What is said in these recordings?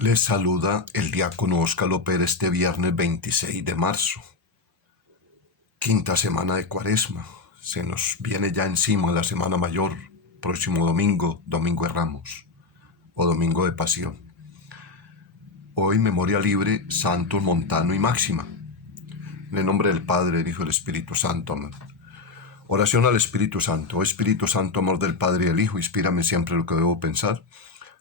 Les saluda el diácono Óscar López este viernes 26 de marzo, quinta semana de Cuaresma. Se nos viene ya encima la Semana Mayor, próximo domingo, Domingo de Ramos o Domingo de Pasión. Hoy memoria libre, Santos Montano y Máxima. En el nombre del Padre, del Hijo y del Espíritu Santo. Amén. Oración al Espíritu Santo. Oh Espíritu Santo, amor del Padre y del Hijo, inspírame siempre lo que debo pensar,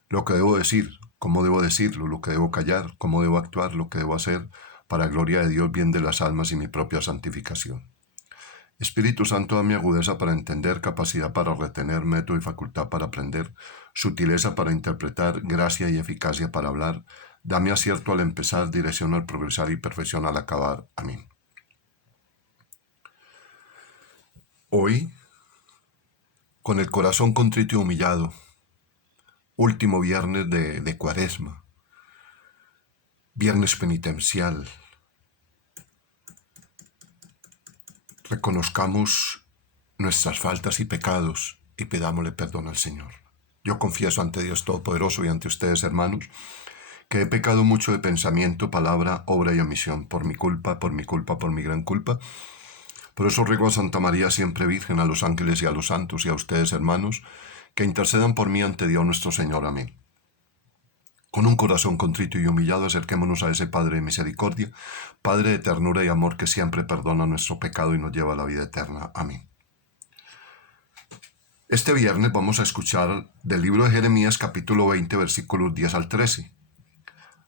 lo que debo decir, cómo debo decirlo, lo que debo callar, cómo debo actuar, lo que debo hacer, para gloria de Dios, bien de las almas y mi propia santificación. Espíritu Santo, dame agudeza para entender, capacidad para retener, método y facultad para aprender, sutileza para interpretar, gracia y eficacia para hablar. Dame acierto al empezar, dirección al progresar y perfección al acabar. Amén. Hoy, con el corazón contrito y humillado, último viernes de Cuaresma, viernes penitencial, reconozcamos nuestras faltas y pecados y pidámosle perdón al Señor. Yo confieso ante Dios Todopoderoso y ante ustedes, hermanos, que he pecado mucho de pensamiento, palabra, obra y omisión, por mi gran culpa. Por eso ruego a Santa María, siempre Virgen, a los ángeles y a los santos y a ustedes, hermanos, que intercedan por mí ante Dios nuestro Señor. Amén. Con un corazón contrito y humillado, acerquémonos a ese Padre de misericordia, Padre de ternura y amor, que siempre perdona nuestro pecado y nos lleva a la vida eterna. Amén. Este viernes vamos a escuchar del libro de Jeremías, capítulo 20, versículos 10 al 13.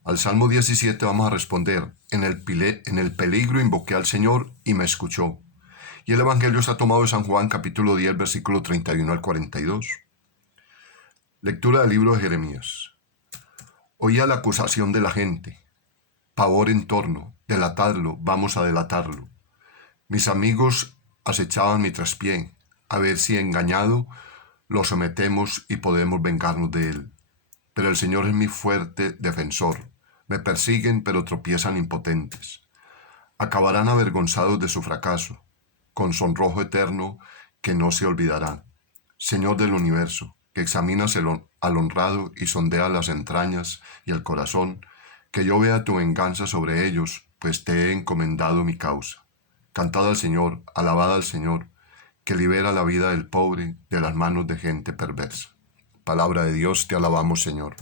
Al Salmo 17 vamos a responder: en el peligro invoqué al Señor y me escuchó. Y el Evangelio está tomado de San Juan, capítulo 10, versículo 31 al 42. Lectura del libro de Jeremías. Oía la acusación de la gente, pavor en torno, delatadlo, vamos a delatarlo. Mis amigos acechaban mi traspié, a ver si engañado lo sometemos y podemos vengarnos de él. Pero el Señor es mi fuerte defensor. Me persiguen, pero tropiezan impotentes. Acabarán avergonzados de su fracaso, con sonrojo eterno que no se olvidará. Señor del universo, que examinas al honrado y sondeas las entrañas y el corazón, que yo vea tu venganza sobre ellos, pues te he encomendado mi causa. Cantad al Señor, alabad al Señor, que libera la vida del pobre de las manos de gente perversa. Palabra de Dios, te alabamos, Señor.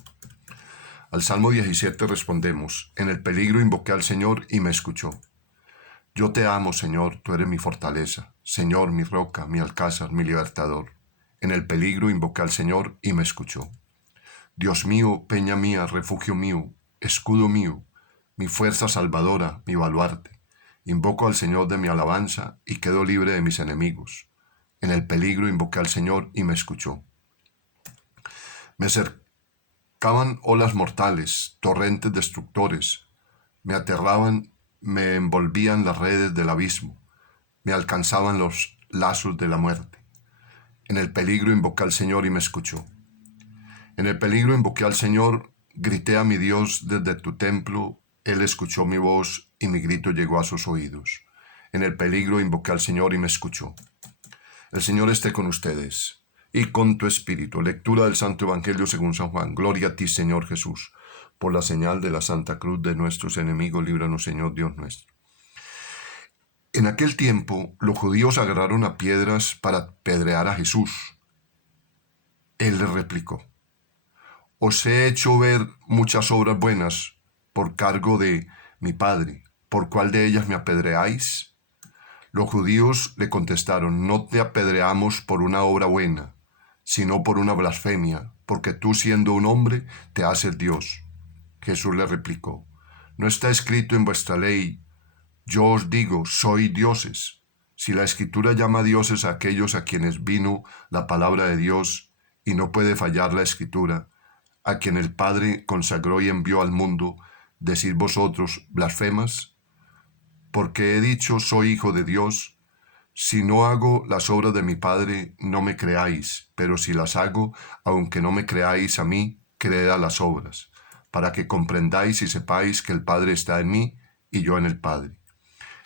Al Salmo 17 respondemos: en el peligro invoqué al Señor y me escuchó. Yo te amo, Señor, tú eres mi fortaleza, Señor, mi roca, mi alcázar, mi libertador. En el peligro invoqué al Señor y me escuchó. Dios mío, peña mía, refugio mío, escudo mío, mi fuerza salvadora, mi baluarte. Invoco al Señor de mi alabanza y quedo libre de mis enemigos. En el peligro invoqué al Señor y me escuchó. Me cercaban olas mortales, torrentes destructores. Me aterraban, me envolvían las redes del abismo. Me alcanzaban los lazos de la muerte. En el peligro invoqué al Señor y me escuchó. En el peligro invoqué al Señor, grité a mi Dios desde tu templo. Él escuchó mi voz y mi grito llegó a sus oídos. En el peligro invoqué al Señor y me escuchó. El Señor esté con ustedes y con tu espíritu. Lectura del Santo Evangelio según San Juan. Gloria a ti, Señor Jesús. Por la señal de la Santa Cruz de nuestros enemigos, líbranos, Señor Dios nuestro. En aquel tiempo, los judíos agarraron a piedras para apedrear a Jesús. Él les replicó: os he hecho ver muchas obras buenas por cargo de mi Padre. ¿Por cuál de ellas me apedreáis? Los judíos le contestaron: no te apedreamos por una obra buena, sino por una blasfemia, porque tú, siendo un hombre, te haces Dios. Jesús le replicó: ¿no está escrito en vuestra ley: yo os digo, soy dioses? Si la Escritura llama dioses a aquellos a quienes vino la palabra de Dios, y no puede fallar la Escritura, a quien el Padre consagró y envió al mundo, decid vosotros, blasfemas. Porque he dicho, soy hijo de Dios. Si no hago las obras de mi Padre, no me creáis, pero si las hago, aunque no me creáis a mí, creed a las obras, para que comprendáis y sepáis que el Padre está en mí y yo en el Padre.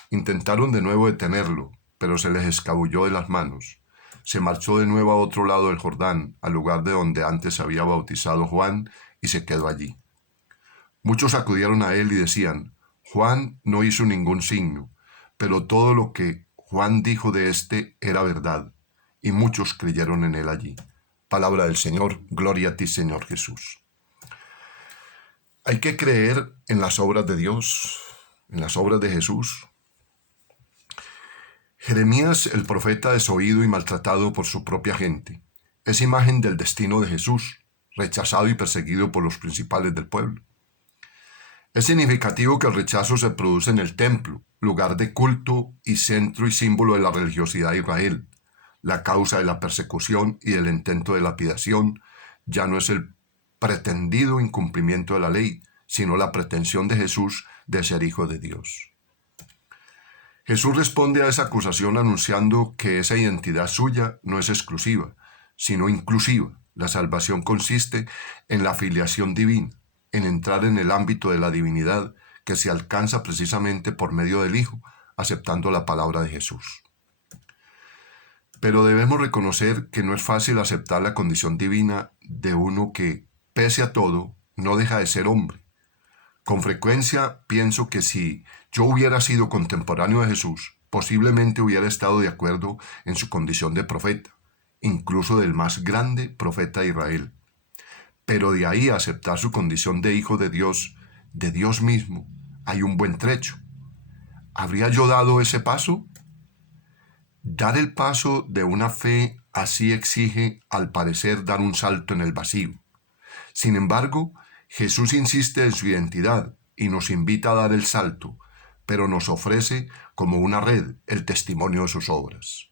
Intentaron de nuevo detenerlo, pero se les escabulló de las manos. Se marchó de nuevo a otro lado del Jordán, al lugar de donde antes había bautizado Juan, y se quedó allí. Muchos acudieron a él y decían: Juan no hizo ningún signo, pero todo lo que Juan dijo de éste era verdad, y muchos creyeron en él allí. Palabra del Señor, gloria a ti, Señor Jesús. Hay que creer en las obras de Dios, en las obras de Jesús. Jeremías, el profeta desoído y maltratado por su propia gente, es imagen del destino de Jesús, rechazado y perseguido por los principales del pueblo. Es significativo que el rechazo se produce en el templo, lugar de culto y centro y símbolo de la religiosidad de Israel. La causa de la persecución y del intento de lapidación ya no es el pretendido incumplimiento de la ley, sino la pretensión de Jesús de ser hijo de Dios. Jesús responde a esa acusación anunciando que esa identidad suya no es exclusiva, sino inclusiva. La salvación consiste en la filiación divina, en entrar en el ámbito de la divinidad que se alcanza precisamente por medio del Hijo, aceptando la palabra de Jesús. Pero debemos reconocer que no es fácil aceptar la condición divina de uno que, pese a todo, no deja de ser hombre. Con frecuencia pienso que si yo hubiera sido contemporáneo de Jesús, posiblemente hubiera estado de acuerdo en su condición de profeta, incluso del más grande profeta de Israel. Pero de ahí a aceptar su condición de hijo de Dios mismo, hay un buen trecho. ¿Habría yo dado ese paso? Dar el paso de una fe así exige, al parecer, dar un salto en el vacío. Sin embargo, Jesús insiste en su identidad y nos invita a dar el salto, pero nos ofrece como una red el testimonio de sus obras.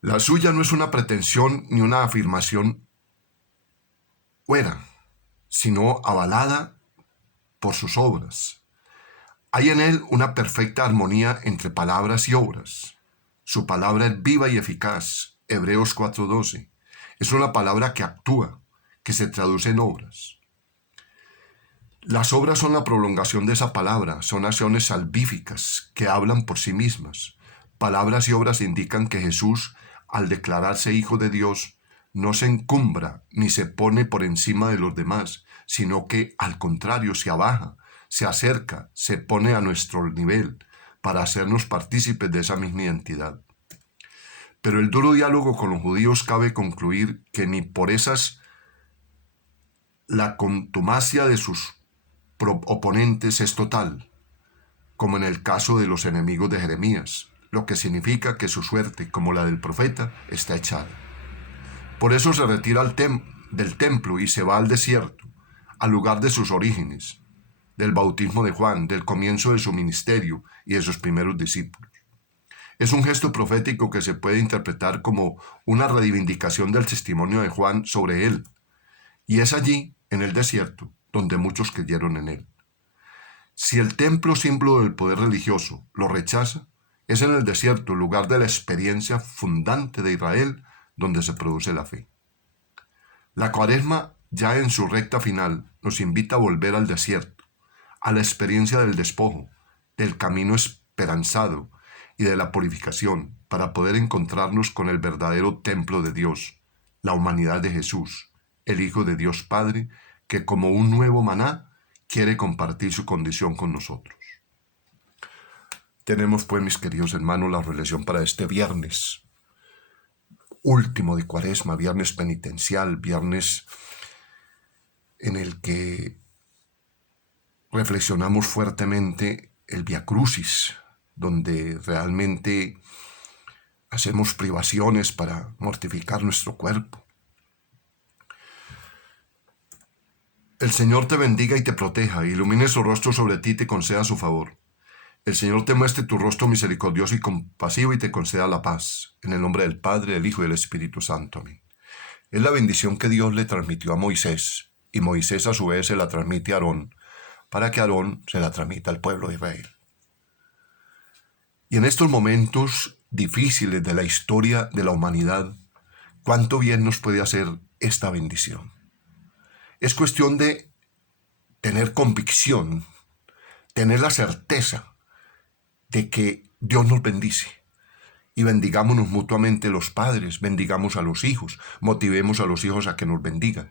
La suya no es una pretensión ni una afirmación fuera, sino avalada por sus obras. Hay en él una perfecta armonía entre palabras y obras. Su palabra es viva y eficaz. Hebreos 4:12. Es una palabra que actúa, que se traduce en obras. Las obras son la prolongación de esa palabra, son acciones salvíficas que hablan por sí mismas. Palabras y obras indican que Jesús, al declararse Hijo de Dios, no se encumbra ni se pone por encima de los demás, sino que, al contrario, se abaja, se acerca, se pone a nuestro nivel para hacernos partícipes de esa misma identidad. Pero el duro diálogo con los judíos cabe concluir que ni por esas la contumacia de sus oponentes es total, como en el caso de los enemigos de Jeremías, lo que significa que su suerte, como la del profeta, está echada. Por eso se retira del templo y se va al desierto, al lugar de sus orígenes, del bautismo de Juan, del comienzo de su ministerio y de sus primeros discípulos. Es un gesto profético que se puede interpretar como una reivindicación del testimonio de Juan sobre él, y es allí, en el desierto, donde muchos creyeron en él. Si el templo, símbolo del poder religioso, lo rechaza, es en el desierto, lugar de la experiencia fundante de Israel, donde se produce la fe. La Cuaresma, ya en su recta final, nos invita a volver al desierto, a la experiencia del despojo, del camino esperanzado y de la purificación, para poder encontrarnos con el verdadero templo de Dios, la humanidad de Jesús, el Hijo de Dios Padre, que como un nuevo maná quiere compartir su condición con nosotros. Tenemos pues, mis queridos hermanos, la reflexión para este viernes último de Cuaresma, viernes penitencial, viernes en el que reflexionamos fuertemente el Vía Crucis, donde realmente hacemos privaciones para mortificar nuestro cuerpo. El Señor te bendiga y te proteja, ilumine su rostro sobre ti y te conceda su favor. El Señor te muestre tu rostro misericordioso y compasivo y te conceda la paz. En el nombre del Padre, del Hijo y del Espíritu Santo. Amén. Es la bendición que Dios le transmitió a Moisés, y Moisés a su vez se la transmite a Aarón, para que Aarón se la transmita al pueblo de Israel. Y en estos momentos difíciles de la historia de la humanidad, ¿cuánto bien nos puede hacer esta bendición? Es cuestión de tener convicción, tener la certeza de que Dios nos bendice. Y bendigámonos mutuamente los padres, bendigamos a los hijos, motivemos a los hijos a que nos bendigan.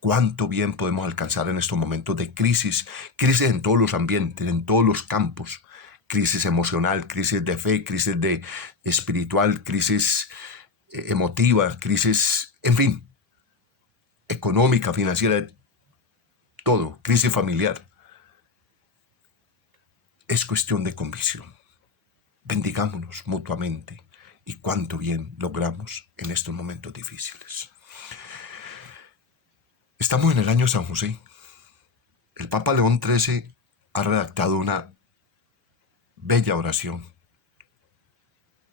cuánto bien podemos alcanzar en estos momentos de crisis, crisis en todos los ambientes, en todos los campos, crisis emocional, crisis de fe, crisis de espiritual, crisis emotiva, crisis, en fin, económica, financiera, todo, crisis familiar. Es cuestión de convicción. Bendigámonos mutuamente y cuánto bien logramos en estos momentos difíciles. Estamos en el año San José. El Papa León XIII ha redactado una bella oración.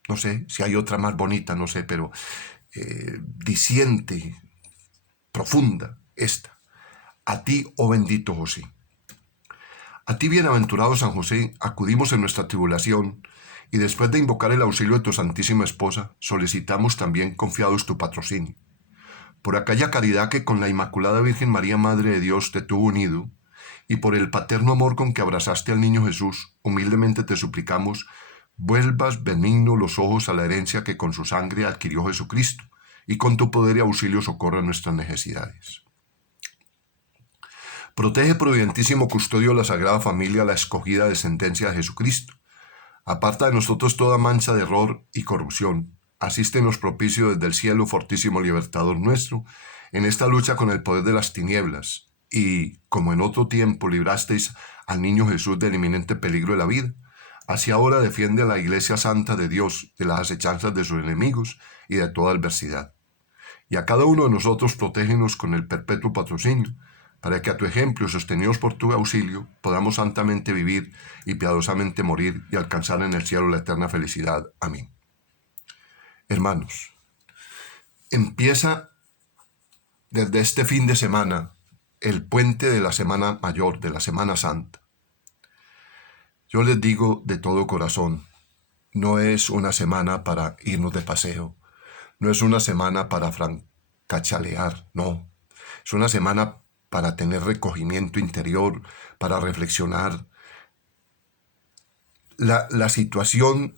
No sé si hay otra más bonita, no sé, pero diciente, profunda, esta. A ti, oh bendito José. A ti, bienaventurado San José, acudimos en nuestra tribulación y después de invocar el auxilio de tu Santísima Esposa, solicitamos también confiados tu patrocinio. Por aquella caridad que con la Inmaculada Virgen María, Madre de Dios, te tuvo unido, y por el paterno amor con que abrazaste al niño Jesús, humildemente te suplicamos, vuelvas benigno los ojos a la herencia que con su sangre adquirió Jesucristo, y con tu poder y auxilio socorra nuestras necesidades. Protege, providentísimo custodio de la Sagrada Familia, la escogida descendencia de Jesucristo. Aparta de nosotros toda mancha de error y corrupción. Asístenos propicio desde el cielo, fortísimo libertador nuestro, en esta lucha con el poder de las tinieblas. Y, como en otro tiempo librasteis al niño Jesús del inminente peligro de la vida, así ahora defiende a la Iglesia Santa de Dios de las acechanzas de sus enemigos y de toda adversidad. Y a cada uno de nosotros protégenos con el perpetuo patrocinio, para que a tu ejemplo, sostenidos por tu auxilio, podamos santamente vivir y piadosamente morir y alcanzar en el cielo la eterna felicidad. Amén. Hermanos, empieza desde este fin de semana el puente de la Semana Mayor, de la Semana Santa. Yo les digo de todo corazón, no es una semana para irnos de paseo, no es una semana para francachalear, no. Es una semana para tener recogimiento interior, para reflexionar. La situación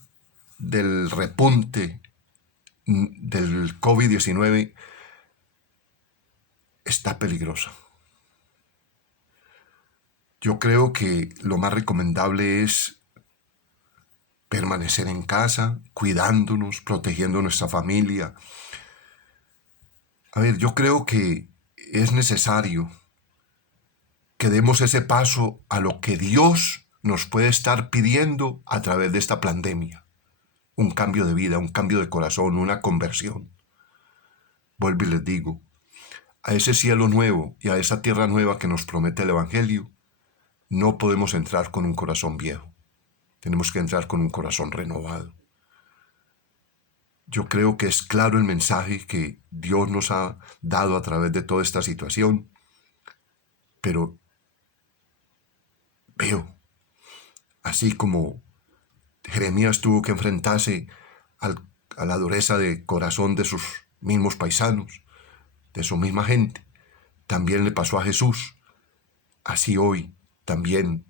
del repunte del COVID-19 está peligrosa. Yo creo que lo más recomendable es permanecer en casa, cuidándonos, protegiendo a nuestra familia. A ver, yo creo que es necesario que demos ese paso a lo que Dios nos puede estar pidiendo a través de esta pandemia. Un cambio de vida, un cambio de corazón, una conversión. Vuelvo y les digo, a ese cielo nuevo y a esa tierra nueva que nos promete el Evangelio, no podemos entrar con un corazón viejo. Tenemos que entrar con un corazón renovado. Yo creo que es claro el mensaje que Dios nos ha dado a través de toda esta situación, pero veo, así como Jeremías tuvo que enfrentarse a la dureza de corazón de sus mismos paisanos, de su misma gente, también le pasó a Jesús. Así hoy también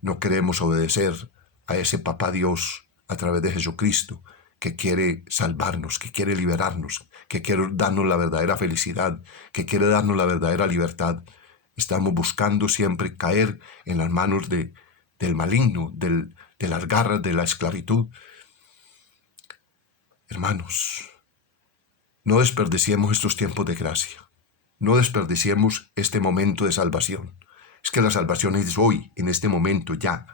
no queremos obedecer a ese Papá Dios a través de Jesucristo, que quiere salvarnos, que quiere liberarnos, que quiere darnos la verdadera felicidad, que quiere darnos la verdadera libertad. Estamos buscando siempre caer en las manos del maligno, de las garras de la esclavitud. Hermanos, no desperdiciemos estos tiempos de gracia. No desperdiciemos este momento de salvación. Es que la salvación es hoy, en este momento, ya.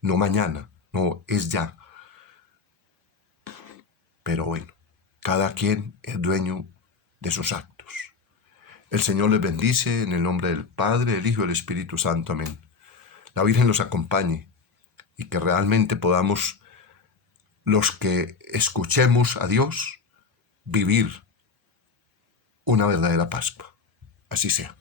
No mañana, no, es ya. Pero bueno, cada quien es dueño de sus actos. El Señor les bendice en el nombre del Padre, del Hijo y del Espíritu Santo. Amén. La Virgen los acompañe y que realmente podamos, los que escuchemos a Dios, vivir una verdadera Pascua. Así sea.